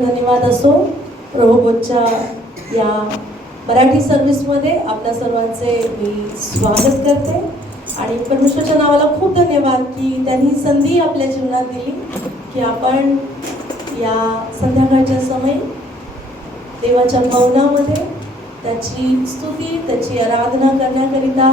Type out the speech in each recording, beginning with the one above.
धन्यवाद असो. प्रभूच्या या मराठी सर्व्हिसमध्ये आपल्या सर्वांचे मी स्वागत करते आणि परमेश्वरच्या नावाला खूप धन्यवाद की त्यांनी संधी आपल्या जीवनात दिली की आपण या संध्याकाळच्या समय देवाच्या भवनामध्ये त्याची स्तुती, त्याची आराधना करण्याकरिता,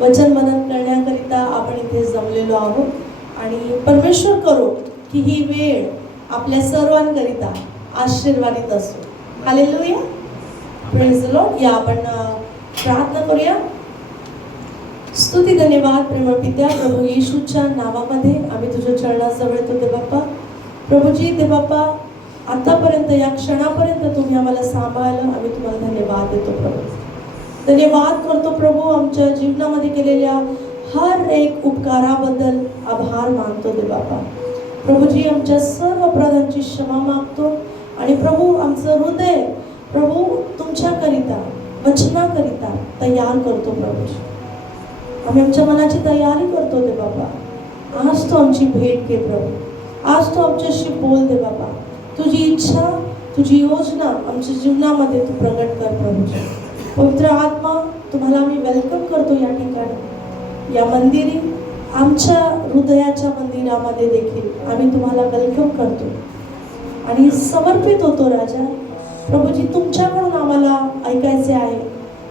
वचन मनन करण्याकरिता आपण इथे जमलेलो आहोत आणि परमेश्वर करो की ही वेळ आपल्या सर्वांकरिता आशीर्वादित असो. Hallelujah, praise the Lord. या आपण प्रार्थना करूया. स्तुती, धन्यवाद प्रेमळ पित्या, प्रभू येशूच्या नावामध्ये आम्ही तुझ्या चरणाजवळ येतो दे बाप्पा. प्रभूजी दे बाप्पा, आतापर्यंत या क्षणापर्यंत तुम्ही आम्हाला सांभाळलं, आम्ही तुम्हाला धन्यवाद देतो प्रभू. धन्यवाद करतो प्रभू, आमच्या जीवनामध्ये केलेल्या हर एक उपकाराबद्दल आभार मानतो दे बाप्पा. प्रभूजी आमच्या सर्व अपराधांची क्षमा मागतो आणि प्रभू आमचं हृदय प्रभू तुमच्याकरिता, वचनाकरिता तयार करतो प्रभूजी. आम्ही आमच्या मनाची तयारी करतो दे बाबा. आज तो आमची भेट घे प्रभू, आज तो आमच्याशी बोल दे बाबा. तुझी इच्छा, तुझी योजना आमच्या जीवनामध्ये तू प्रगट कर प्रभूजी. पवित्र आत्मा, तुम्हाला आम्ही वेलकम करतो या ठिकाणी, या मंदिरी, आमच्या हृदयाच्या मंदिरामध्ये देखील आम्ही तुम्हाला वेलकम करतो आणि समर्पित होतो राजा. प्रभूजी तुमच्याकडून आम्हाला ऐकायचे आहे,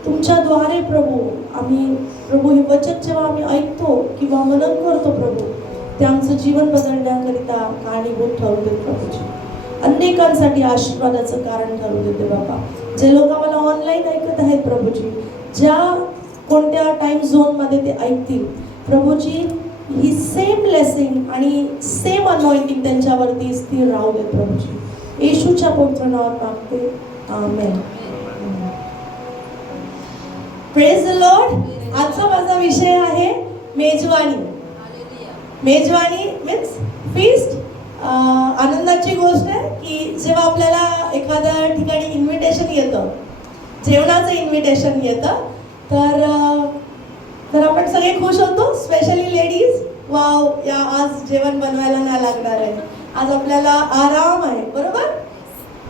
तुमच्याद्वारे प्रभू आम्ही प्रभू हे वचन जेव्हा आम्ही ऐकतो किंवा मनन करतो प्रभू, ते आमचं जीवन बदलण्याकरिता कारणीभूत ठरू देत प्रभूजी. अनेकांसाठी आशीर्वादाचं कारण ठरू देते बाबा. जे लोक आम्हाला ऑनलाईन ऐकत आहेत प्रभूजी, ज्या कोणत्या टाइम झोनमध्ये ते ऐकतील प्रभूजी, ही सेम ब्लेसिंग आणि सेम अनॉइंटिंग त्यांच्यावरती स्थिर राहू दे प्रभूजी. येशूच्या पवित्र नावात मागते, आमेन. Praise the Lord. आजचा माझा विषय आहे मेजवानी. मेजवानी मीन्स फीस्ट. आनंदाची गोष्ट आहे की जेव्हा आपल्याला एखाद्या ठिकाणी इन्व्हिटेशन येतं, जेवणाचं इन्व्हिटेशन येतं, तर आपण सगळे खुश होतो, स्पेशली लेडीज. वाव, या आज जेवण बनवायला नाही लागणार आहे, आज आपल्याला आराम आहे, बरोबर.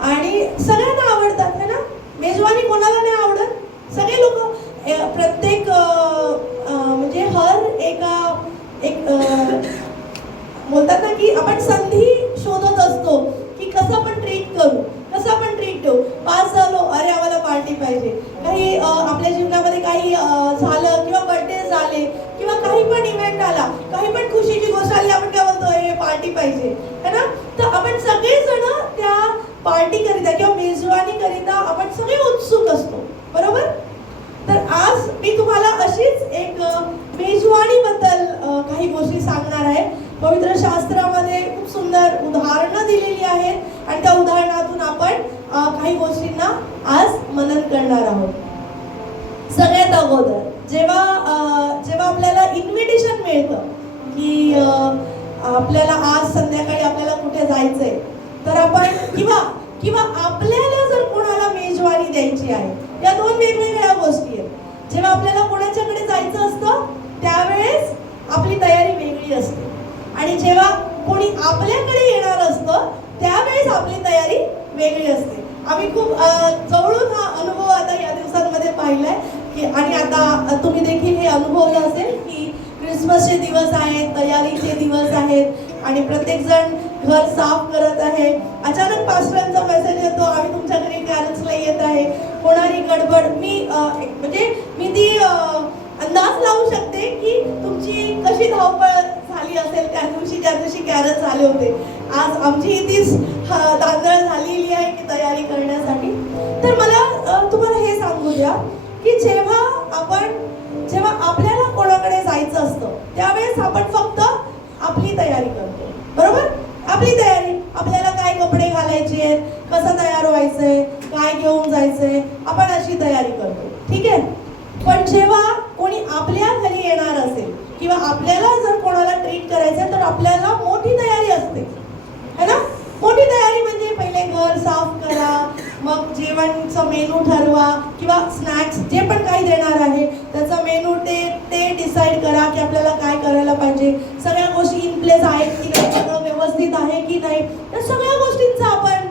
आणि सगळ्यांना आवडतात है ना. मेजवानी कोणाला नाही आवडत. सगळे लोक प्रत्येक म्हणजे हर एक बोलतात ना की आपण संधी शोधत असतो की कसं आपण ट्रीट करू, कसं आपण ट्रीट ठेवू. पास झालो, अरे आम्हाला पार्टी पाहिजे. काही आपल्या जीवनामध्ये काही झालं किंवा बर्थडे झाले किंवा काही पण इव्हेंट आला, काही पण खुशीची गोष्ट आली, आपण काय बोलतो, हे पार्टी पाहिजे है ना. तर आपण सगळेजण त्या पार्टी करिता किंवा मेजवानी करिता आपण सगळे उत्सुक असतो, बरोबर. तर आज मी तुम्हाला अशीच एक मेजवानी बद्दल काही गोष्टी सांगणार आहे. पवित्र शास्त्रामध्ये खूप सुंदर उदाहरणं दिलेली आहेत आणि त्या उदाहरणातून आपण काही गोष्टींना आज मनन करणार आहोत. सगळ्यात अगोदर जेव्हा आपल्याला इन्व्हिटेशन मिळतं की आपल्याला आज संध्याकाळी आपल्याला कुठे जायचंय, तर आपण किंवा आपल्याला जर कोणाला मेजवानी द्यायची आहे, या दोन वेगवेगळ्या गोष्टी आहेत. जेव्हा आपल्याला कोणाच्याकडे जायचं असतं त्यावेळेस आपली तयारी वेगळी असते आणि जेव्हा कोणी आपल्याकडे येणार असतं त्यावेळेस आपली तयारी वेगळी असते. आम्ही खूप जवळून हा अनुभव आता या दिवसांमध्ये पाहिलाय की, आणि आता तुम्ही देखील हे अनुभवलं असेल की क्रिसमसचे दिवस आहेत, तयारीचे दिवस आहेत आणि प्रत्येक जण घर साफ करत आहे. अचानक पास्टरांचा मेसेज येतो, आम्ही तुमच्या घरी कॅरल्सला येत आहे. होणारी गडबड, मी ती अंदाज लावू शकते की तुमची कशी धावपळ झाली असेल त्या दिवशी कॅरल झाले होते. आज आमची तीच धांदळ झालेली आहे की तयारी करण्यासाठी. तर मला तुम्हाला हे सांगू द्या की जेव्हा आपल्याला कोणाकडे जायचं असतं त्यावेळेस आपण फक्त आपली तयारी करतो, बरोबर. आपली तयारी, आपल्याला काय कपडे घालायचे आहेत, कसं तयार व्हायचंय, काय घेऊन जायचंय, आपण अशी तयारी करतो, ठीक आहे. पण जेव्हा कोणी आपल्या घरी येणार असेल किंवा आपल्याला जर कोणाला ट्रीट करायचं तर आपल्याला मोठी तयारी असते है ना. मोठी तयारी म्हणजे पहिले घर साफ करा, मग जेवणचं मेनू ठरवा किंवा स्नॅक्स जे पण काही देणार आहे त्याचा मेनू ते डिसाईड करा की आपल्याला काय करायला पाहिजे, सगळ्या गोष्टी इन प्लेस आहेत की नाही, सगळं व्यवस्थित आहे की नाही, या सगळ्या गोष्टींचा आपण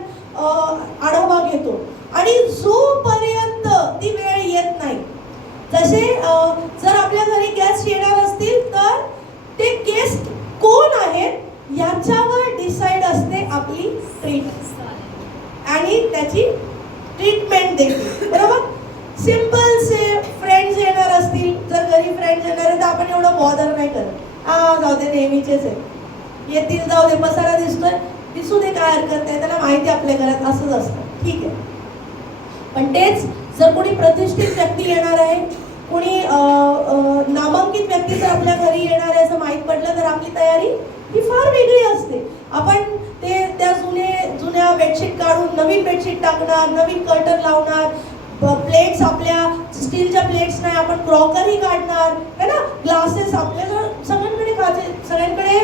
आणि त्याची ट्रीटमेंट देखील. बरोबर. सिंपल से फ्रेंड्स येणार असतील, जर घरी फ्रेंड्स येणार आहे तर आपण एवढं बॉदर नाही करत. जाऊ दे, नेहमीचेच आहे, येतील, जाऊ दे, पसारा दिसतोय, दिसू दे, काय हरकत नाही, त्याला माहिती आपल्या घरात असंच असतं, ठीक आहे. पण तेच जर कोणी प्रतिष्ठित व्यक्ती येणार आहे, कोणी नामांकित व्यक्ती जर आपल्या घरी येणार आहे असं माहीत पडलं तर आपली तयारी ही फार वेगळी असते. आपण त्या जुन्या बेडशीट काढून नवीन बेडशीट टाकणार, नवीन कर्टन लावणार, प्लेट्स आपल्या स्टीलच्या प्लेट्स नाही, आपण क्रॉकरी काढणार है ना, ग्लासेस आपल्या सगळ्यांकडे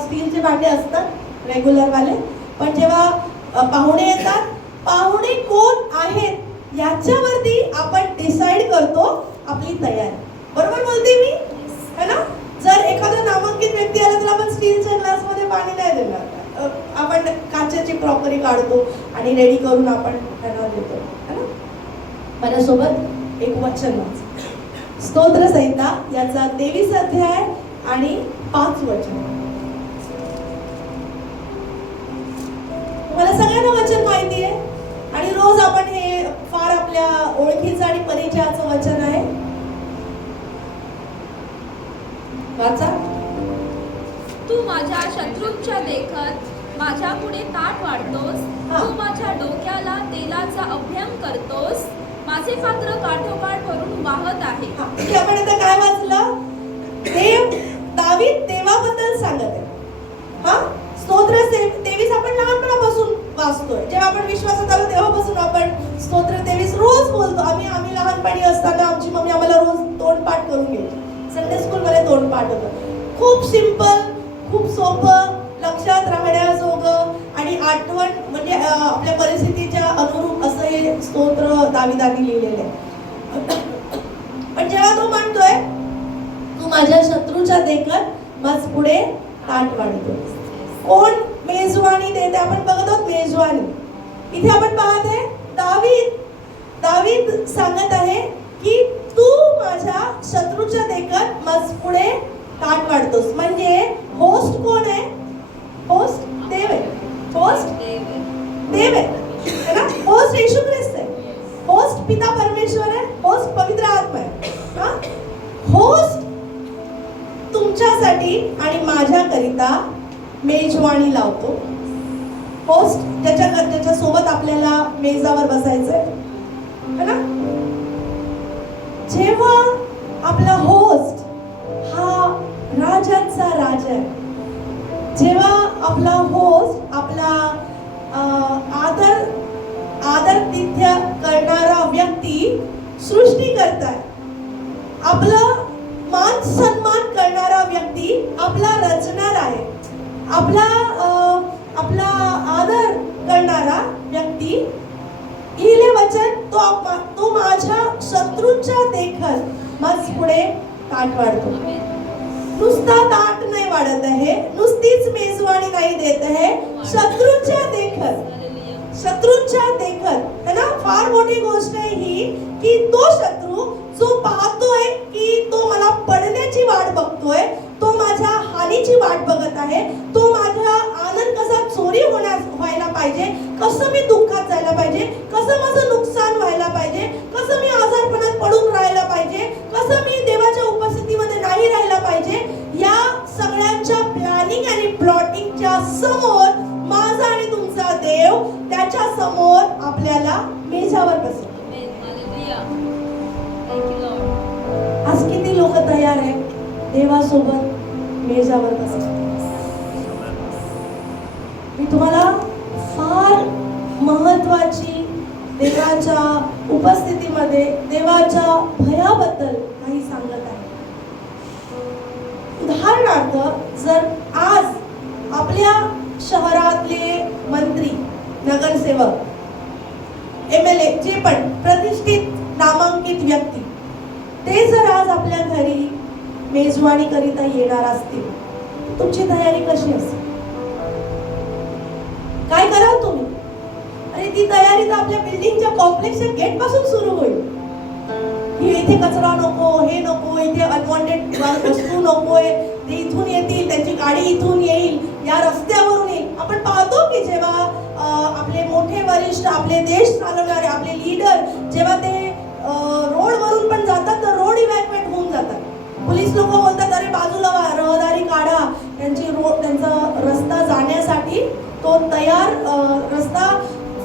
स्टीलचे भांडे असतात रेग्युलर वाले. पण जेव्हा पाहुणे येतात, पाहुणे कोण आहेत याच्यावरती आपण डिसाइड करतो आपली तयारी. बरोबर बोलते मी, है ना. जर एखादा नामांकित व्यक्ती आला तर आपण स्टीलच्या ग्लासमध्ये पाणी नाही देणार, आपण काचेची क्रॉकरी काढतो आणि रेडी करून आपण त्यांना देतो, है ना. माझ्यासोबत एक वचन वाच, स्तोत्र संहिता याचा 23 अध्याय आणि 5 वचन. मला सगळ्यांना वचन माहिती आहे आणि रोज आपण हे फार आपल्या ओळखीचं आणि परिचयाचं वचन आहे. वाचा. तू माझ्या शत्रूंच्या देखत माझ्या पुढे ताट वाढतोस, तू माझ्या डोक्याला तेलाचा अभ्यंग करतोस, माझे पात्र काठोकाठ भरून वाहत आहे. आपण आता काय वाचलं? दावीद देवाबद्दल सांगत आहे. स्तोत्र 23 आपण लहानपणापासून वाचतोय. जेव्हा आपण विश्वासात आलो तेव्हापासून आपण स्तोत्र 23 रोज बोलतो. आम्ही लहानपणी असताना आमची मम्मी आम्हाला रोज तोंडपाठ करून घ्यायची. संडे स्कूल मध्ये तोंडपाठ होतं. खूप सिंपल, खूप सोपं, लक्षात राहण्याजोगं आणि आठवण म्हणजे आपल्या परिस्थितीच्या अनुरूप असं हे स्तोत्र दाविदाने लिहिलेलं आहे. पण जेव्हा तो म्हणतोय तू माझ्या शत्रूच्या देखत माझ पुढे ताट वाढतो, कोण मेजवानी देते? आपण बघत आहोत मेजवानी. इथे आपण पाहते दावीद सांगत आहे की तू माझ्या शत्रूच्या देखत माझ पुढे ताट वाढतोस. म्हणजे होस्ट कोण आहे? होस्ट देव आहे. होस्ट देव आहे ना. होस्ट येशू ख्रिस्त आहे. होस्ट पिता परमेश्वर आहे. होस्ट पवित्र आत्मा आहे. होस्ट तुमच्यासाठी आणि माझ्याकरिता मेजवानी लावतो. होस्ट त्याच्या सोबत आपल्याला मेजावर बसायचंय है ना. जेव्हा आपला होस्ट हा राजांचा राजा आहे, जेव्हा आपला होस्ट आपला आदरातिथ्य करणारा व्यक्ती सृष्टी करताय, आपलं मान सन्मान करणारा व्यक्ती आपला रचणार आहे, आपला आदर करणारा व्यक्ती, लिहिले वचन तो माझ्या शत्रूंच्या देखत माझ पुढे ताट वाढतो. नुसता ताट नाही वाढत आहे, नुसतीच मेजवानी नाही देत आहे, शत्रूंच्या देखत है ना. फार मोठी गोष्ट आहे ही की तो शत्रू जो पाहतोय की तो मला पडण्याची वाट बघतोय, तो माझ्या हानीची वाट बघत आहे, तो माझा आनंद कसा चोरी व्हायला पाहिजे, कसं मी दुःखात जायला पाहिजे, कसं माझं नुकसान व्हायला पाहिजे, कसं मी आजारपणात पडून राहायला पाहिजे, कसं मी देवाच्या उपस्थितीमध्ये नाही राहायला पाहिजे, या सगळ्यांच्या प्लॅनिंग आणि प्लॉटिंगच्या समोर माझा आणि तुमचा देव त्याच्या समोर आपल्याला मेजावर बसवतो. आज किती लोक तयार आहेत देवासोबत मेजावर बसायला? मी तुम्हाला फार महत्वाची देवाच्या उपस्थितीमध्ये देवाच्या भयाबद्दल काही सांगत आहे. उदाहरणार्थ, जर आज आपल्या शहरातले मंत्री, नगरसेवक, MLA, जे पण प्रतिष्ठित नामांकित व्यक्ती, ते जर आज आपल्या घरी मेजवानी करिता येणार असतील, तुमची तयारी कशी असेल? काय कराल तुम्ही? अरे ती तयारी तर आपल्या बिल्डिंगच्या कॉम्प्लेक्सच्या गेट पासून सुरू होईल. की इथे कचरा नको, हे नको, इथे अनवॉन्टेड वस्तू नकोय, ते इथून येतील, त्यांची गाडी इथून येईल, या रस्त्यावरून येईल. आपण पाहतो की जेव्हा आपले मोठे वरिष्ठ, आपले देश चालवणारे, आपले लीडर जेव्हा ते रोडवरून पण जातात तर रोड इव्हॅक्युएट होऊन जातात. पोलीस लोक बोलतात अरे बाजूला रहदारी काढा, त्यांचा रस्ता जाण्यासाठी तो तयार रस्ता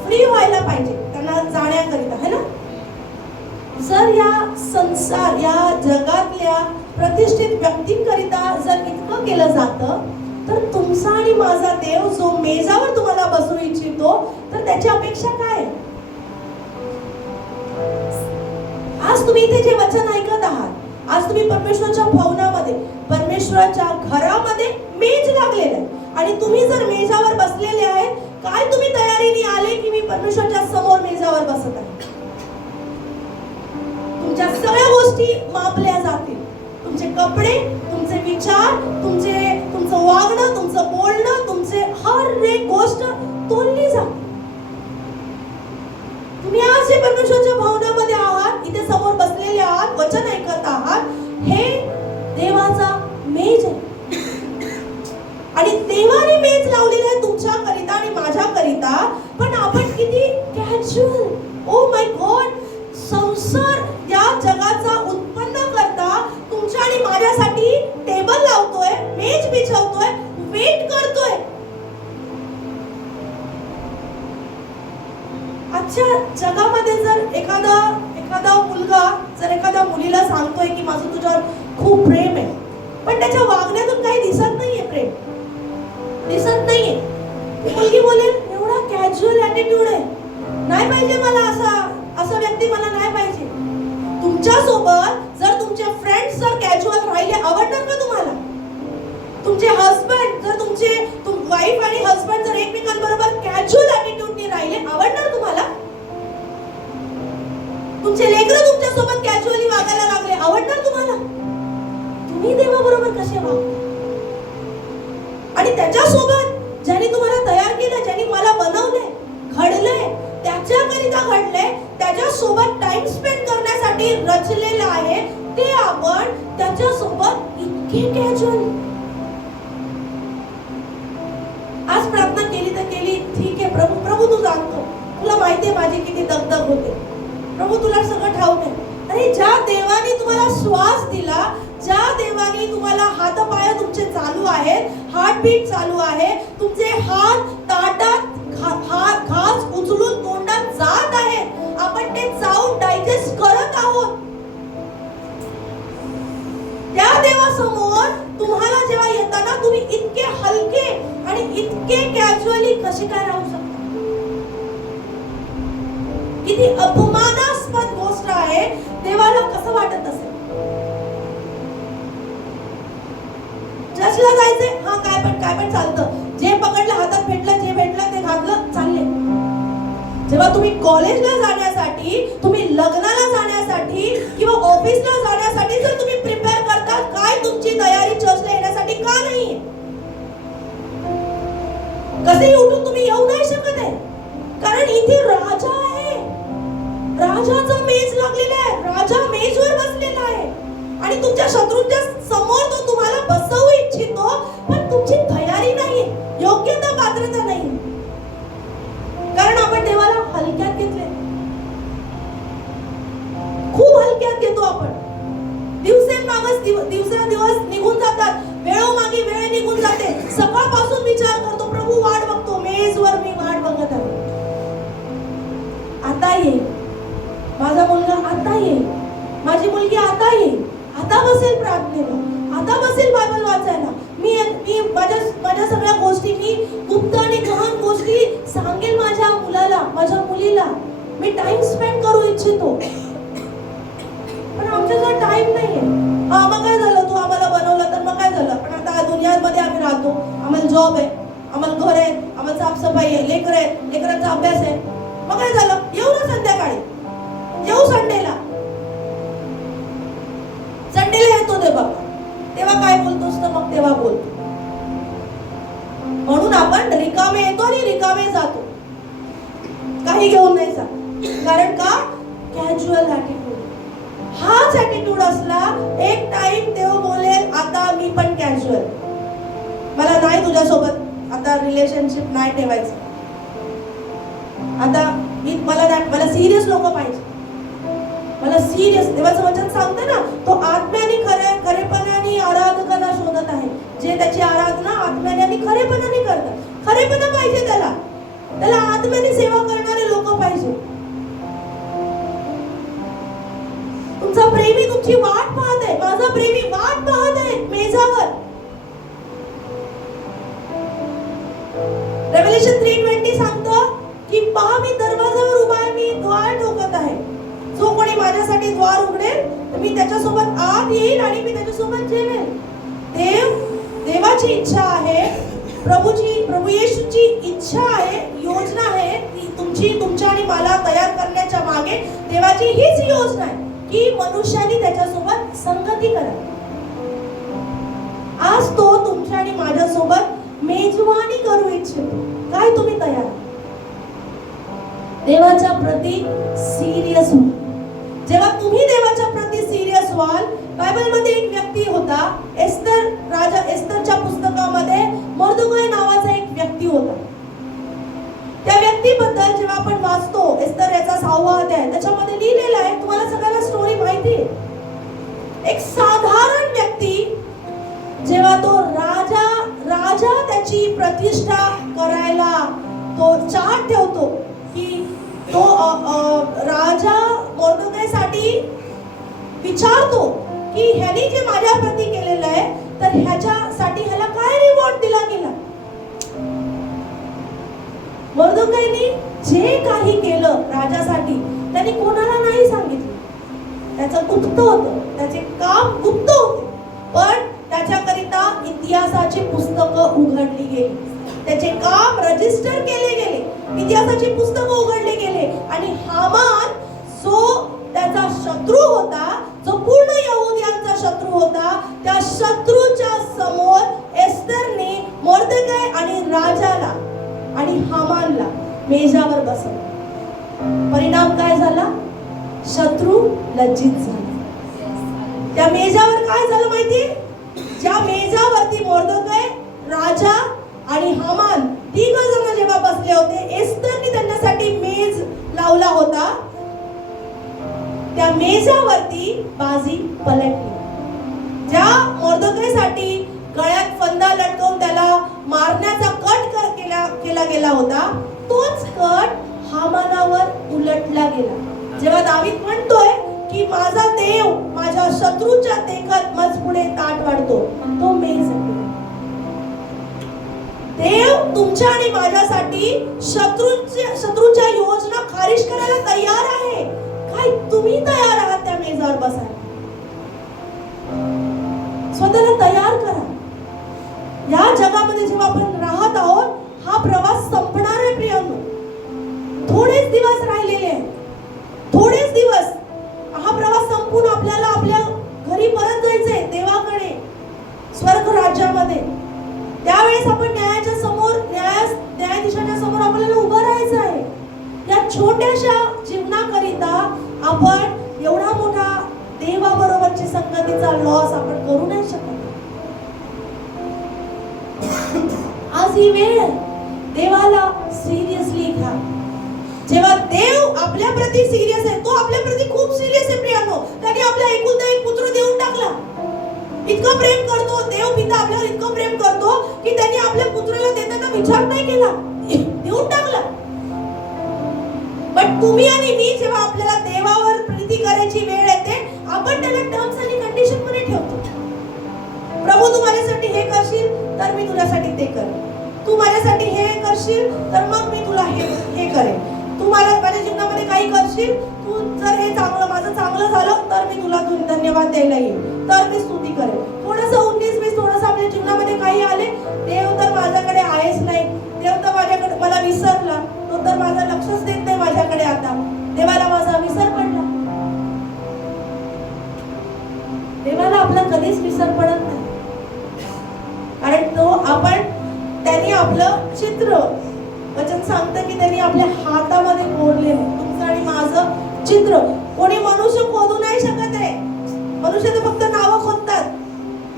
फ्री व्हायला पाहिजे त्यांना जाण्याकरिता, है ना. जर या जगातल्या प्रतिष्ठित व्यक्तींकरिता जर इतकं केलं जातं, तर तुमचा आणि माझा देव जो मेजावर तुम्हाला बसवू इच्छितो, तर त्याची अपेक्षा काय? आज तुम्ही इथे जे वचन ऐकत आहात, आज तुम्ही परमेश्वराच्या भवनामध्ये, परमेश्वराच्या घरामध्ये मेज लागलेलं आहे आणि तुम्ही जर मेजावर बसलेले आहेत, काय तुम्ही तयारीने आले की मी परमेश्वराच्या समोर मेजावर बसत आहे? तुमच्या सगळ्या गोष्टी मापल्या जातील. तुमचे कपडे, तुमचे विचार, तुमचं वागणं, तुमचं बोलणं, तुमचे हर एक गोष्ट तोलली जाते. तुम्ही आज जे परमेश्वराच्या भवनामध्ये आहात, इथे समोर बसलेले आहात, वचन ऐकत आहात, हे देवाचा मेज आहे आणि देवाने मेज लावलेला आहे तुमच्याकरिता आणि माझ्याकरिता. पण आपण किती कॅज्युअल, ओ माय गॉड, संसार या जगाचा उत्पन्न करता तुमच्या आणि माझ्यासाठी टेबल लावतोय, मेज बिछवतोय, वेट करतोय. आजच्या जगामध्ये जर एखादा मुलगा जर एखाद्या मुलीला सांगतोय की माझं तुझ्यावर खूप प्रेम आहे, पण त्याच्या वागण्यातून काही दिसत नाहीये, प्रेम दिसत नाहीये, मुलगी बोलेल एवढा कॅज्युअल ॲटिट्यूड आहे, नाही पाहिजे मला असा व्यक्ती, मला नाही पाहिजे. तुमच्या सोबत जर तुमचे फ्रेंड्स जर कॅज्युअल राहिले, आवडणार का तुम्हाला? तुमचे हस्बंड जर तुमचे वाईफ आणि हस्बंड जर एकमेकांबरोबर कॅज्युअल ॲटिट्यूडने राहिले, आवडणार तुम्हाला? तुमचे लेकरं तुमच्या सोबत कॅज्युअली वागायला लागले, आवडणार तुम्हाला? तुम्ही देवाबरोबर कसे वागता? आणि त्याच्यासोबत ज्यांनी तुम्हाला तयार केलं, ज्यांनी मला बनवलंय, घडलंय, त्याच्याकरिता घडलंय, त्याच्यासोबत टाइम स्पेंड करण्यासाठी रचलेलं आहे, ते आपण त्याच्यासोबत इतके कॅज्युअल. आज प्रार्थना केली तर केली, ठीक आहे प्रभू तू जाणतो, तुला माहिती आहे माझी किती दगदग होते, प्रभू तुला सगळं ठाऊक आहे. अरे ज्या देवाने तुम्हाला श्वास दिला, ज्या देवाने तुम्हाला हातपाय तुमचे चालू आहेत, हार्टबीट चालू आहे, तुमचे हात ताटात घास उचलून तोंडात जात आहेत, आपण ते चावून डायजेस्ट करत आहोत, त्या देवासमोर तुम्हाला जेव्हा येताना तुम्ही इतके हलके आणि इतके कॅज्युअली कसे काय राहू शकता? किती अपमानास्पद गोष्ट आहे. देवाला कसं वाटत असेल? चर्चला जायचे, हा काय पण चालतं, जे पकडलं हातात भेटलं, जे भेटलं ते घातलं, चालले. जेव्हा तुम्ही कॉलेजला जाण्यासाठी, तुम्ही लग्नाला जाण्यासाठी किंवा ऑफिसला जाण्यासाठी जर तुम्ही प्रिपेअर करता, काय तुमची तयारी चर्चला येण्यासाठी का नाही? कसे उठून तुम्ही येऊ नाही शकत आहे, कारण इथे राजा आहे, राजाचा मेज लागलेला आहे, राजा मेजवर बसलेला आहे आणि तुमच्या शत्रूंच्या समोर तो तुम्हाला बसवू इच्छितो, पण तुमची तयारी नाही, योग्यता पात्रता नाही, कारण आपण देवाला हलक्यात घेतले, खूप हलक्यात घेतो आपण. दिवसेंदिवस निघून जातात, वेळोमागे वेळ निघून जाते, सकाळपासून विचार करतो, प्रभू वाट बघतो, मेजवर मी वाट बघत आहे, आता येईल माझा मुलगा, आता येईल माझी मुलगी, आता येईल, आता बसेल प्रार्थनेला, आता बसेल बायबल वाचायला, मी माझ्या सगळ्या गोष्टी, मी गुप्त आणि गहन गोष्टी सांगेल माझ्या मुलाला, माझ्या मुलीला, मी टाइम स्पेंड करू इच्छितो. पण आमच्याकडे टाइम नाहीये. हा मग काय झालं, तू आम्हाला बनवलं तर मग काय झालं, पण आता दुनियामध्ये आम्ही राहतो, आम्हाला जॉब आहे, आम्हाला घर आहे, आम्हाला साफसफाई आहे, लेकर आहेत, लेकरांचा अभ्यास आहे, मग काय झालं, येऊ ना संध्याकाळी, येऊ संडेला येतो दे बाबा, तेव्हा काय बोलतोस तर मग तेव्हा बोलतो. म्हणून आपण रिकामे येतो आणि रिकामे जातो, काही घेऊन नाही जात. कारण का? Casual attitude. हाच ॲटिट्यूड असला, एक टाइम देव बोलेल आता मी पण कॅज्युअल, मला नाही तुझ्यासोबत आता रिलेशनशिप नाही ठेवायचं, आता मला सिरियस लोक पाहिजे. मला सिरियस देवाचं वचन सांगतं ना, तो आत्म्याने खरेपणाने आराधकांना शोधत आहे, जे त्याची आराधना आत्म्याने आणि खरेपणाने करतात. खरेपणा पाहिजे त्याला आत्म्याने सेवा करणारे लोक पाहिजे. तुमचा प्रेमी तुमची वाट पाहत आहे, माझा प्रेमी वाट पाहत आहे मेजावर. रेव्हेलेशन 3:20 सांगतं की पहा मी दरवाजावर उभा आहे, मी द्वार ठोकत आहे. जो कोणी माझ्यासाठी द्वार उघडेल तर मी त्याच्यासोबत आत येईल आणि मी त्याच्यासोबत जेवेल. देवाची इच्छा आहे, प्रभू येशूची इच्छा आहे, योजना आहे ती तुमच्या आणि मला तयार करण्याच्या मागे देवाची हीच योजना आहे की मनुष्याने त्याच्यासोबत संगती करा. आज तो तुमच्या आणि माझ्यासोबत मेजवानी करू इच्छितो. काय तुम्ही तयार? देवाच्या प्रती सिरियस व्हा. जेव्हा तुम्ही देवाच्या प्रती सिरियस व्हाल, बायबलमध्ये एक व्यक्ती होता, एस्तरच्या पुस्तकामध्ये मर्दुकाय नावाचा एक व्यक्ती होता. त्या व्यक्तीबद्दल जेव्हा आपण वाचतो, एस्तर याचा 6वा अध्याय, त्याच्यामध्ये लिहिलेलं आहे, तुम्हाला सगळ्यांना स्टोरी माहिती आहे. एक साधारण व्यक्ती जेव्हा तो राजा त्याची प्रतिष्ठा करायला तो चार्ट ठेवतो की तो राजा मर्दुकायसाठी विचारतो की ह्यानी जे माझ्या प्रती केलेलं आहे तर ह्याच्यासाठी ह्याला काय रिवॉर्ड दिला गेला. मर्दुकायने जे काही केलं राजासाठी त्याने कोणाला नाही सांगितलं. त्याचं गुप्त होतं, त्याचे काम गुप्त होते. पण त्याच्याकरिता इतिहासाची पुस्तकं उघडली गेली, त्याचे काम रजिस्टर केले गेले, इतिहासाची पुस्तकं उघडले गेले. आणि हामान जो त्याचा शत्रू होता, जो पूर्ण यहुद्यांचा शत्रू होता, त्या शत्रूच्या समोर एस्तरने मर्दुकाय आणि राजाला आणि हामानला मेजावर बसवलं. परिणाम काय झाला? शत्रू लज्जित झाला. त्या मेजावर काय झालं माहिती? ज्या मेजावरती मर्दुकाय, राजा आणि हामान तिघ जण जेव्हा बसले होते, एस्तरने त्यांच्यासाठी मेज लावला होता, त्या मेजावरती बाजी पलटली. ज्या मर्दुकायसाठी गळ्यात फंदा लटकवून त्याला मारण्याचा कट केला गेला होता, तोच कट हामानावर उलटला गेला. जेव्हा दावीद म्हणतोय की माझा देव माझ्या शत्रूच्या देखत मज पुढे ताट वाढतो, तो मेज देव तुमच्या आणि माझ्यासाठी शत्रूच्या योजना खारिज करायला तयार आहे. काय तुम्ही तयार आहात त्या मेजावर बसायला? स्वतःला तयार करा. या जगामध्ये जेव्हा आपण राहत आहोत, हा प्रवास संपणार आहे प्रियांनो. थोडेच दिवस राहिलेले आहेत, थोडेच दिवस. हा प्रवास संपून आपल्याला आपल्या घरी परत जायचंय, देवाकडे, स्वर्ग राज्यामध्ये. त्यावेळेस आपण न्यायाच्या समोर, न्यायाधीशाच्या समोर आपल्याला उभं राहायचं आहे. या छोट्याशा जीवनाकरिता आपण एवढा मोठा देवाबरोबरची संगतीचा लॉस आपण करू नाही शकत. आज ही वेळ देवाला सिरियसली घ्या. जेव्हा देव आपल्या प्रती सिरियस आहे, तो आपल्या प्रती खूप सिरियस आहे प्रियांनो. त्याने आपला एकुलता एक पुत्र देऊन टाकला. इतकं प्रेम करतो देव पिता, आपल्यावर इतकं प्रेम करतो की त्यांनी आपल्या पुत्राला देताना विचार नाही केला, देऊन टाकला. पण तुम्ही आणि मी जेव्हा आपल्याला देवावर प्रीती करायची वेळ येते, आपण त्याला टर्म्स आणि कंडिशन मध्ये ठेवतो. प्रभू तू माझ्यासाठी हे करशील तर मी तुझ्यासाठी ते करेन, तू माझ्यासाठी हे करशील तर मग मी तुला हे करेन, तू माझ्या जीवनामध्ये काही करशील, तू जर हे माझं चांगलं झालं तर मी तुला धन्यवाद द्यायला येईल, तर मी स्तुती करेन. थोडंसं 19-20 थोडंसं आपल्या जीवनामध्ये काही आले, देव तर माझ्याकडे आहेच नाही, देव तर माझ्याकडे मला विसरला, तो तर माझं लक्षच देत नाही माझ्याकडे, आता देवाला माझा विसर पडला. देवाला आपला कधीच विसर पडत नाही, कारण त्यांनी आपलं चित्र, वचन सांगतं की त्यांनी आपल्या हातामध्ये कोरलेलं तुमचं आणि माझं चित्र. कोणी मनुष्य खोदू नाही शकत आहे. मनुष्य तर फक्त नावं खोदतात,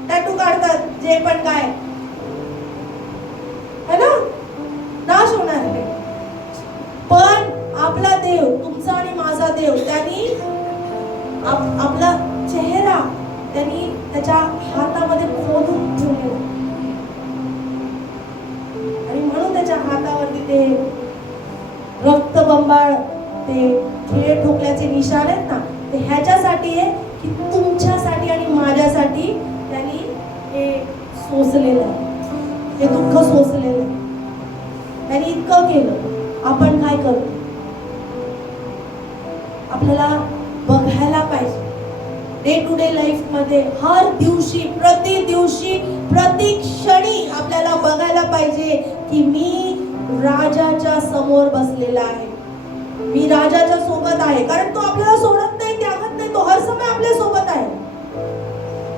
टॅटू काढतात, जे पण काय है ना, नाश होणार आहे. पण देव त्यांनी आपला चेहरा त्यांनी त्याच्या हातामध्ये खोदून ठेवलेला आणि म्हणून त्याच्या हातावरती ते रक्तबंबाळ ते खिळे ठोकल्याचे निशाण आहेत ना, ते ह्याच्यासाठी आहे की तुमच्यासाठी आणि माझ्यासाठी त्यांनी हे सोसलेलं आहे, हे दुःख सोसलेलं आहे. त्यांनी इतकं केलं. आपण काय करतो? आपल्याला बघायला पाहिजे डे टू डे लाईफ मध्ये हर दिवशी, प्रति दिवशी, प्रति क्षणी आपल्याला बघायला पाहिजे की मी राजाच्या समोर बसलेला आहे, मी राजाच्या सोबत आहे. कारण तो आपल्याला सोडत नाही, त्यागत नाही, तो हर समय आपल्या सोबत आहे.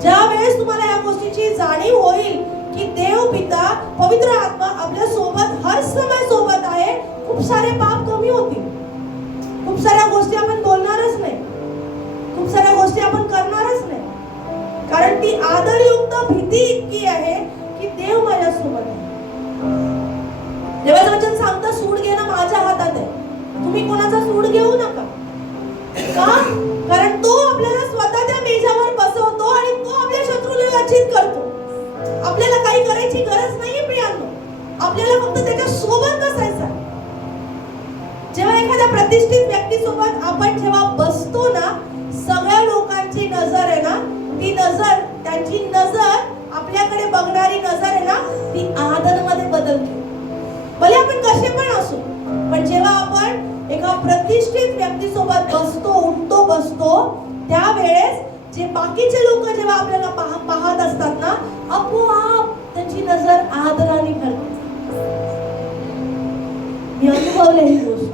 ज्या वेळेस तुम्हाला या गोष्टीची जाणीव होईल की देव पिता पवित्र आत्मा आपल्या सोबत हर समय सोबत आहे, खूप सारे पाप कमी होतील. खूप साऱ्या गोष्टी आपण बोलणारच नाही, खूप साऱ्या गोष्टी आपण करणारच नाही. कारण ती आदरयुक्त भीती इतकी आहे की देव माझ्या सोबत आहे. देवाचं वचन सांगतं सूड घेणं माझ्या हातात आहे, तुम्ही कोणाचा सूड घेऊ नका. का? कारण तो आपल्याला स्वतः त्या मेजावर बसवतो आणि तो आपल्या शत्रूला लज्जित करतो. आपल्याला काही करायची गरज नाहीये प्रियांनो, आपल्याला फक्त त्याच्या सोबत बसायचं. जेव्हा एखाद्या प्रतिष्ठित व्यक्तीसोबत आपण जेव्हा बसतो ना, सगळ्या लोकांची नजर आहे ना, ती नजर, त्यांची नजर, आपल्याकडे बघणारी नजर आहे ना, ती आदरमध्ये बदलते. भले आपण कसे पण असू, पण जेव्हा आपण एका प्रतिष्ठित व्यक्तीसोबत बसतो, उठतो बसतो, त्यावेळेस जे बाकीचे लोक जेव्हा आपल्याला पाहत असतात ना, आपोआप त्यांची नजर आदराने करते. मी अनुभवले ही गोष्ट,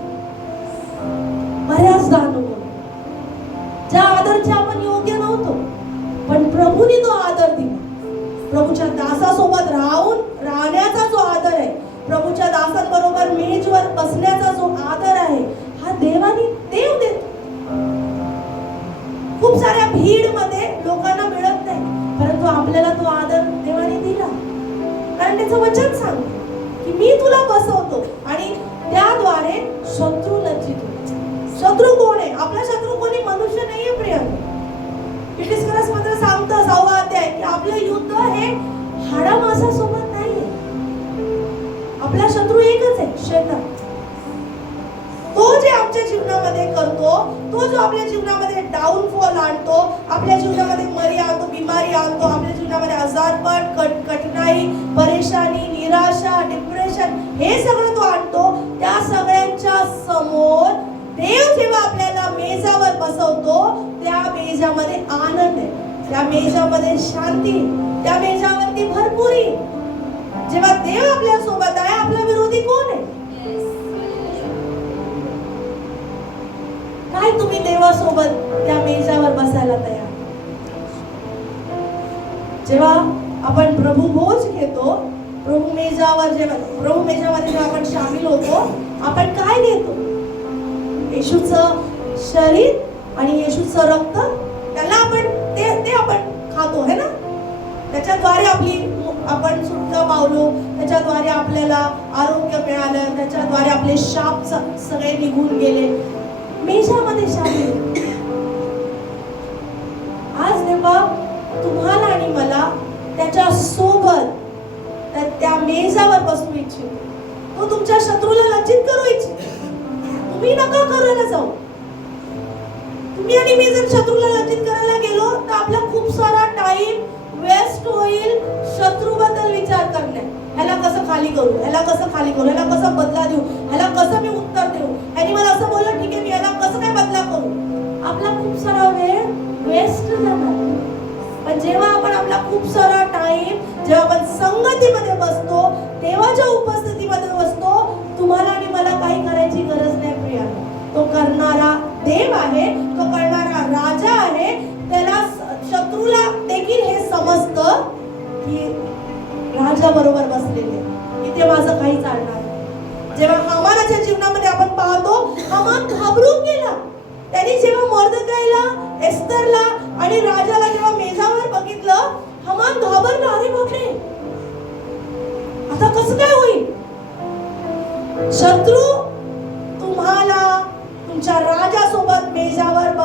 बऱ्याचदा अनुभवले. ज्या आदरचे आपण योग्य नव्हतो, पण प्रभूने तो आदर दिला. प्रभूच्या दासासोबत राहण्याचा जो आदर आहे, प्रभूच्या दासांबरोबर मेजवर बसण्याचा जो आदर आहे, हा देव देतो. खूप साऱ्या भीड मध्ये लोकांना मिळत नाही, परंतु आपल्याला तो आदर देवाने दिला. कारण त्याचं वचन सांगतं की मी तुला बसवतो आणि त्याद्वारे शत्रू लज्जित होतो. शत्रू कोण आहे? आपला शत्रू कोणी मनुष्य नाहीये प्रियांनो. इफिसियन्स मध्ये सांगतं 6वा अध्याय की आपलं युद्ध हे हाडामासासोबत नाहीये. आपला शत्रू एकच आहे, शैतान. तो जे आमच्या जीवनामध्ये करतो, तो जो आपल्या जीवनामध्ये डाऊनफॉल आणतो, आपल्या जीवनामध्ये मरी आणतो, बिमारी आणतो, आपल्या जीवनामध्ये आजारपण, कठीणाई, परेशानी, निराशा, डिप्रेशन, हे सगळं तो आणतो. त्या सगळ्यांच्या समोर देव जेव्हा आपल्याला मेजावर बसवतो, त्या मेजामध्ये आनंद आहे, त्या मेजामध्ये शांती, त्या मेजावरती भरपुरी. जेव्हा देव आपल्या सोबत आहे, आपला विरोधी कोण आहे? काय तुम्ही देवासोबत त्या मेजावर बसायला तयार? जेव्हा आपण प्रभू भोज घेतो, प्रभू मेजामध्ये जेव्हा आपण सामील होतो, आपण काय घेतो? येशूचं शरीर आणि येशूचं रक्त, त्याला आपण ते आपण खातो है ना. त्याच्याद्वारे आपण सुटका पावलो, त्याच्याद्वारे आपल्याला आरोग्य मिळालं, त्याच्याद्वारे आपले शाप सगळे निघून गेले. मेजामध्ये शामिल. आज देवा तुम्हाला आणि मला त्याच्या सोबत त्या मेजावर बसू इच्छितो. तो तुमच्या शत्रूला लज्जित करू इच्छितो. तुम्ही नका करायला जाऊ. तुम्ही आणि मी जर शत्रूला लज्जित करायला गेलो तर आपला खूप सारा टाइम वेस्ट होईल शत्रूबद्दल विचार करण्यात. ह्याला कसं खाली करू, ह्याला कसं खाली करू, ह्याला कसं बदला देऊ, ह्याला कसं मी उत्तर देऊ, ह्यानी मला असं बोललं ठीक आहे, मी ह्याला कसं काय बदला करू. आपला खूप सारा वेळ वेस्ट जाणार. पण जेव्हा आपण आपला खूप सारा टाइम, जेव्हा आपण संगतीमध्ये बसतो, देवाच्या उपस्थितीमध्ये बसतो, तुम्हाला आणि मला काही करायची गरज नाही प्रिया. तो करणारा देव आहे, तो करणारा राजा आहे. त्याला शत्रूला देखील हे समजतं की राजा बरोबर बसलेले, इथे माझं काही चालणार नाही. जेव्हा हामानाच्या जीवनामध्ये आपण पाहतो, हामान घाबरून गेला. त्यांनी जेव्हा मॉर्देखाईला, एस्तरला आणि राजाला जेव्हा मेजावर बघितलं, हामान घाबरला. अरे बापरे, आता कसं काय होईल? शत्रू तुम्हाला तुमच्या राजासोबत